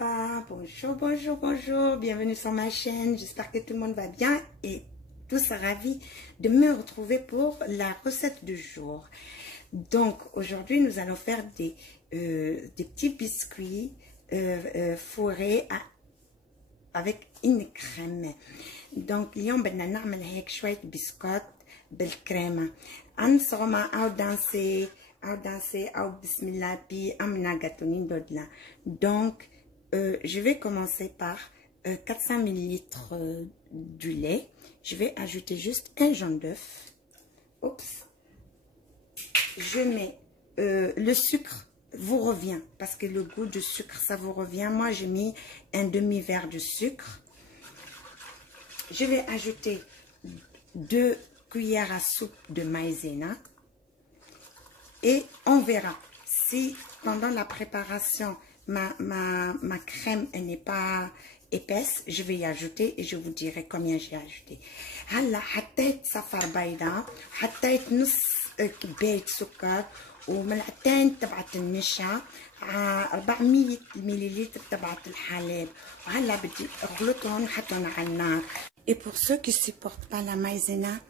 Marhaba, bonjour, bienvenue sur ma chaîne, j'espère que tout le monde va bien et tous ravis de me retrouver pour la recette du jour. Donc aujourd'hui nous allons faire des petits biscuits fourrés avec une crème. Donc اليوم بدنا نعمل هيك شوية بسكوت بالكريمة. أنصرما أو دانسي أو بسم الله بي أمنا gâteau دودلا. Donc je vais commencer par 400 ml du lait. Je vais ajouter juste un jaune d'œuf. Oups. Je mets le sucre vous revient parce que le goût du sucre ça vous revient. Moi j'ai mis un demi-verre de sucre. Je vais ajouter 2 cuillères à soupe de maïzena et on verra si pendant la préparation ma crème n'est pas épaisse, je vais y ajouter et je vous dirai combien j'ai ajouté. هلا حطيت صفر بيضة، حطيت نص كوباية سكر وملعقتين تبعت النشا، 400 مليلتر تبعت الحليب، وهلا بدي اخلطهم وحطهم على النار. Et pour ceux qui supportent pas la maïzena,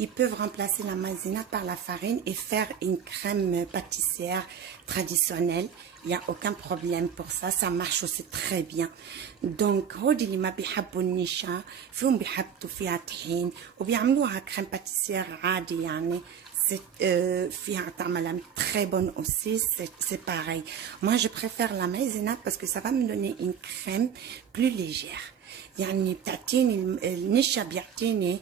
ils peuvent remplacer la maïzena par la farine et faire une crème pâtissière traditionnelle. Il n'y a aucun problème pour ça, ça marche aussi très bien. Donc هودي اللي ما بيحبوا النشا فيهم بيحطوا فيها طحين وبيعملوها crème pâtissière عادي يعني. فيها تعمل très bonne aussi, c'est pareil. Moi je préfère la maïzena parce que ça va me donner une crème plus légère. يعني بتعطيني النشا بيعطيني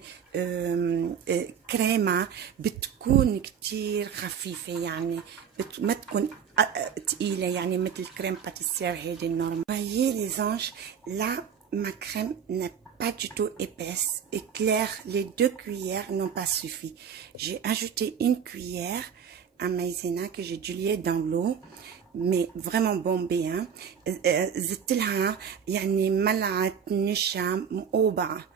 كريمة بتكون كتير خفيفة يعني ما تكون تقيلة يعني مثل كريم باتيسير هيدي النورمال. Voyez les anges, là ma crème n'est pas du tout épaisse et claire. Les 2 cuillères n'ont pas suffi. J'ai ajouté une cuillère à maïzena que j'ai diluée dans l'eau mais vraiment bombée. hein. زدت لها يعني ملعقة نشا مقوبعة،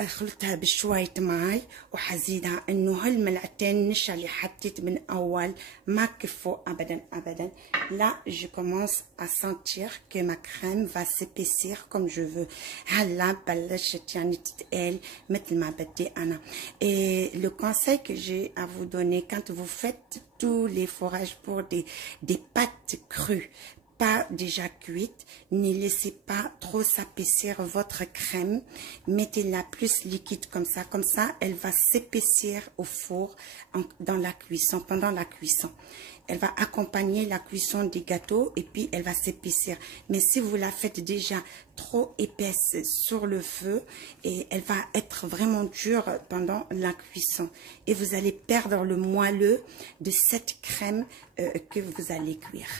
اخلطها بشوية ماي وحزيدها انه هالملعقتين نشا اللي حطيت من اول ما كفوا ابدا. Là je commence à sentir que ma crème va s'épaissir comme je veux. هلا بلشت يعني تتقل مثل ما بدي انا. Et le conseil que j'ai à vous donner quand vous faites tous les fourrages pour des pâtes crues pas déjà cuite, ne laissez pas trop s'épaissir votre crème, mettez-la plus liquide comme ça elle va s'épaissir au four dans la cuisson, pendant la cuisson. Elle va accompagner la cuisson des gâteaux et puis elle va s'épaissir. Mais si vous la faites déjà trop épaisse sur le feu, et elle va être vraiment dure pendant la cuisson. Et vous allez perdre le moelleux de cette crème que vous allez cuire.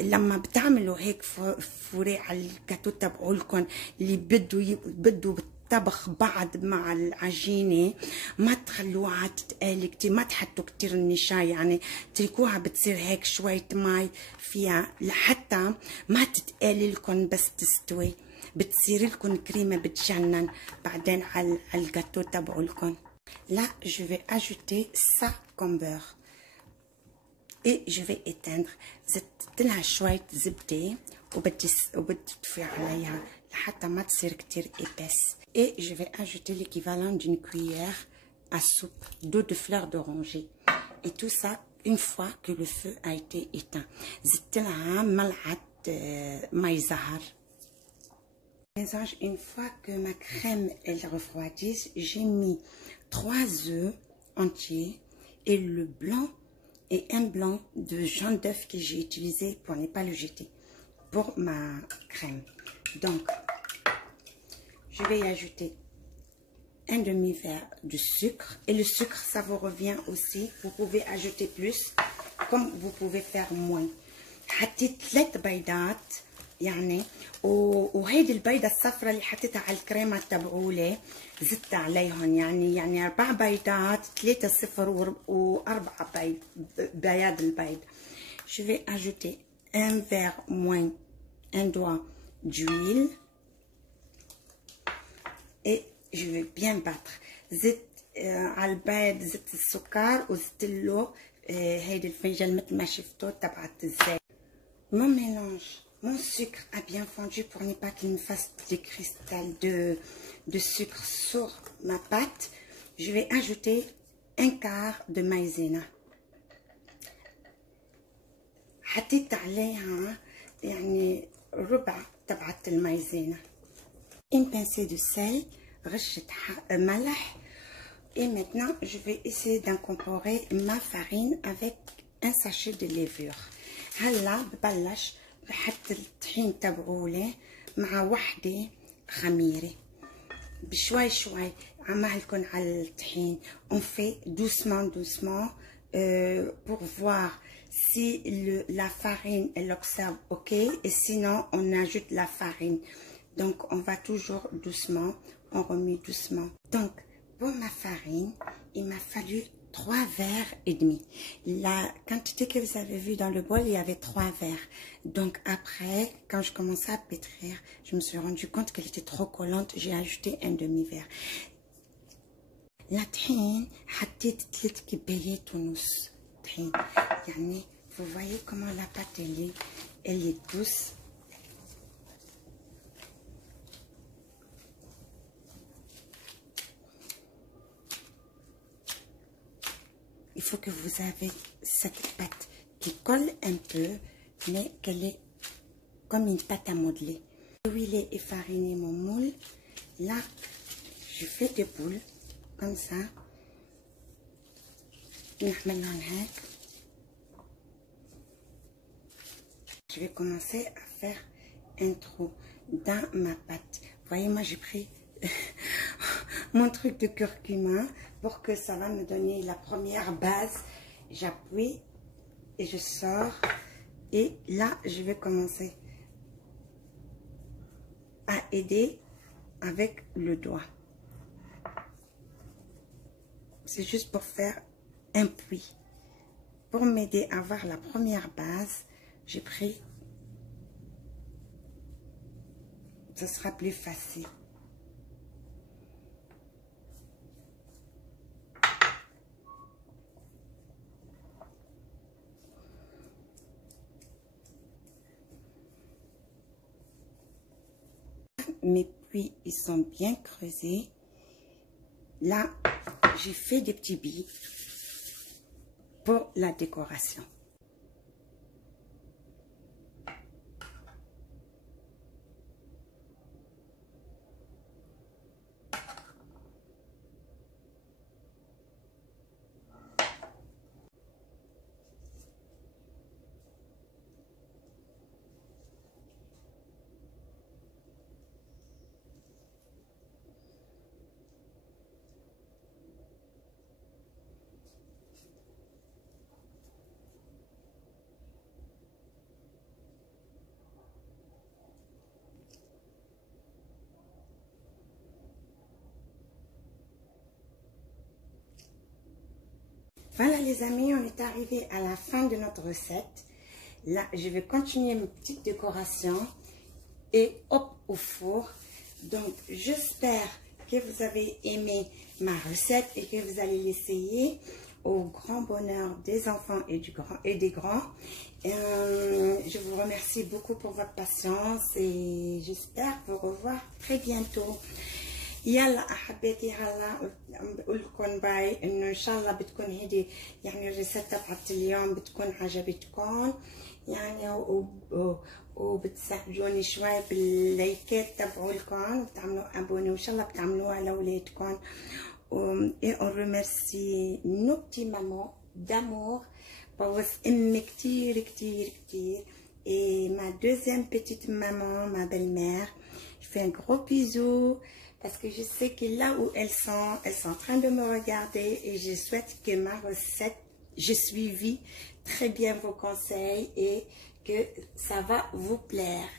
لما بتعملوا هيك فوري على الجاتو تبعولكم اللي بدوا طبخ بعض مع العجينة ما تخلوها تتقل كتير، ما تحطوا كتير النشا يعني تركوها بتصير هيك شوية ماي فيها لحتى ما تتقل لكم بس تستوي، بتصير لكم كريمة بتجنن بعدين على الجاتو تبعولكم. Là je vais ajouter ça comme beurre et je vais éteindre. زدت لها شوية زبدة وبدي تطفي عليها لحتى ما تصير كتير épaisse. Et je vais ajouter l'équivalent d'une cuillère à soupe d'eau de fleur d'oranger. Et tout ça une fois que le feu a été éteint. زدت لها ملعقة ماء زهر. Une fois que ma crème elle refroidisse, j'ai mis 3 œufs entiers et le blanc et un blanc de jaune d'œuf que j'ai utilisé pour ne pas le jeter pour ma crème. Donc je vais y ajouter un demi-verre de sucre et le sucre ça vous revient aussi, vous pouvez ajouter plus comme vous pouvez faire moins. حطيت 3 بيضات يعني وهيدي البيضة الصفراء اللي حطيتها على الكريمة تبعولي زدت عليهم يعني 4 بيضات 3 صفر و4 بياض البيض. Je vais ajouter un verre moins un doigt d'huile et je vais bien battre. زدت على البيض زدت السكر وزدت له هيدي الفنجان مثل ما شفتوا تبعت الزيت. Mon mélange mon sucre a bien fondu pour ne pas qu'il me fasse des cristals de sucre sur ma pâte. Je vais ajouter un quart de maïzena. حطيت عليها يعني ربع تبعت المايزينا. Une pincée de sel, رشة ملح. Et maintenant, je vais essayer d'incorporer ma farine avec un sachet de levure. هلا ببلش بحط الطحين تبعولي مع وحدة خميرة. بشوي شوي عمالكن على الطحين. On fait doucement, doucement pour voir si la farine elle observe ok, et sinon on ajoute la farine. Donc on va toujours doucement, on remet doucement. Donc pour ma farine, il m'a fallu 3 verres et demi. La quantité que vous avez vue dans le bol, il y avait 3 verres. Donc après, quand je commençais à pétrir, je me suis rendu compte qu'elle était trop collante. J'ai ajouté un demi-verre. La طحين حطيت 3 كبايات ونص طحين. يعني vous voyez comment la pâte elle est douce. Il faut que vous avez cette pâte qui colle un peu, mais qu'elle est comme une pâte à modeler. J'ai huilé et fariné mon moule. Là, je fais des boules comme ça. Je vais commencer à faire un trou dans ma pâte. Vous voyez, moi j'ai pris mon truc de curcuma pour que ça va me donner la première base. J'appuie et je sors. Et là, je vais commencer à aider avec le doigt. C'est juste pour faire un puits. Pour m'aider à avoir la première base, j'ai pris. Ce sera plus facile. Mes puits, ils sont bien creusés. Là, j'ai fait des petits billes pour la décoration. Voilà les amis, on est arrivé à la fin de notre recette. Là, je vais continuer mes petites décorations et hop au four. Donc, j'espère que vous avez aimé ma recette et que vous allez l'essayer au grand bonheur des enfants et des grands. Je vous remercie beaucoup pour votre patience et j'espère vous revoir très bientôt. يلا احبيتي هلا بقول لكم باي انه ان شاء الله بتكون هيدي يعني الريسيت تبعت اليوم بتكون عجبتكم يعني وبتساعدوني شوي باللايكات تبعولكم وبتعملوا ابوني وان شاء الله بتعملوها لاولادكم. Et on remercie nos petits mamans d'amour pour aimer كتير كتير كتير. Et ma deuxième petite maman, ma belle-mère, je fais un gros bisou. Parce que je sais que là où elles sont en train de me regarder et je souhaite que ma recette, j'ai suivi très bien vos conseils et que ça va vous plaire.